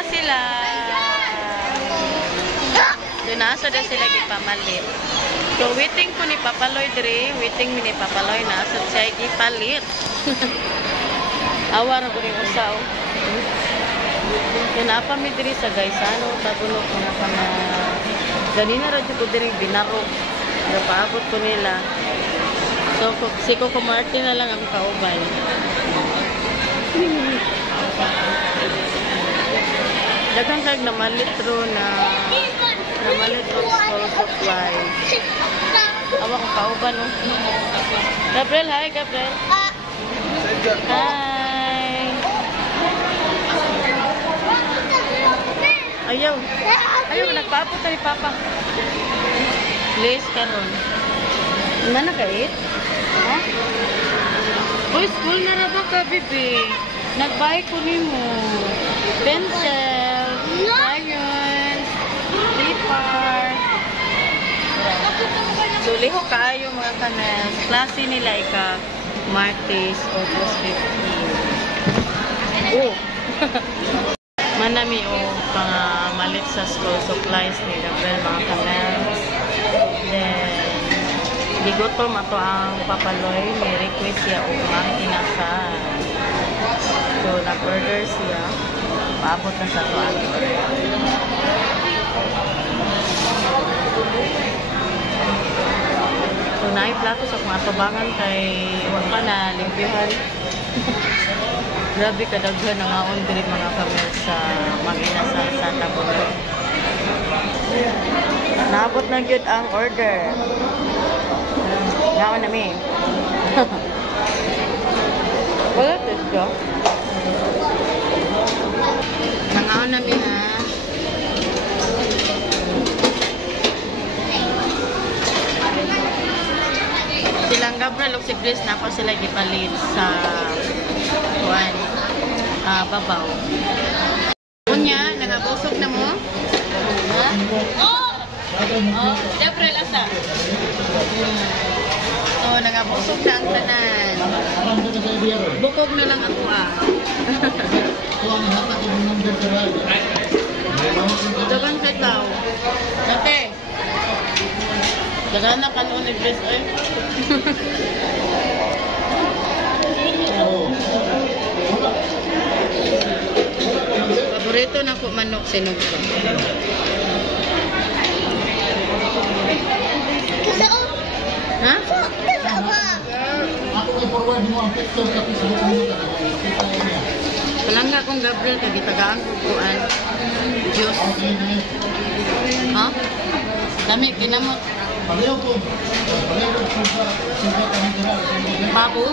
na sila. So, nasa na sila gipamalit. So, waiting ko ni Papaloy diri. Waiting mi ni Papaloy na. So, siya gipalit. Awa na ko rin usaw. So, naapa mi diri sa Gaisano. Tabunok na pa na. Ganina radyo ko diri binaro. Napaabot ko nila. So, si Coco Martin na lang ang kaubay. Dagang kag namalitro na namalitro school supply. Awa kong kauban, no? Gabriel, hi, Gabriel. Hi. Ayaw. Ayaw, nagpaabot na ni Papa. Please, karon. Mana ka, it? Ha? Uy, school na ra ba ka, bibi? Nag-buy ko ni mo. Pencil, crayons, paper. So, liho kaayo mga kanes. Klase nila ika Martes, August 15. Oh! Manami o malit sa school supplies ni Gabriel mga kanes. Then, gigutom ato ang Papaloy. May request siya o ang inasal. So, nag-order siya. Paabot na sa tuwan. So, naiplato sa kung atubangan kay huwag pa na limpyuhan. Grabe kadaghan na nga diri mga kamel sa mag-inasal sa Tabunok. Naabot na yun ang order. Ngawan namin. Wala ito. Nangaon namin ha. Silang Gabriel o si Chris na pa sila gipalit sa babaw. Unya, nangabusog na mo? Ha? Oh! Gabriel, asa? So, nangabusog na ang tanan. Bukog na lang ako Dagan ka daw. Dati. Dagan na ka noon ni Chris, eh. Paborito na ko manok sinog ko. Ha? Palangga kong Gabriel kagitagaan ko kuan. Diyos. Ha? Dami kinamot. Babu.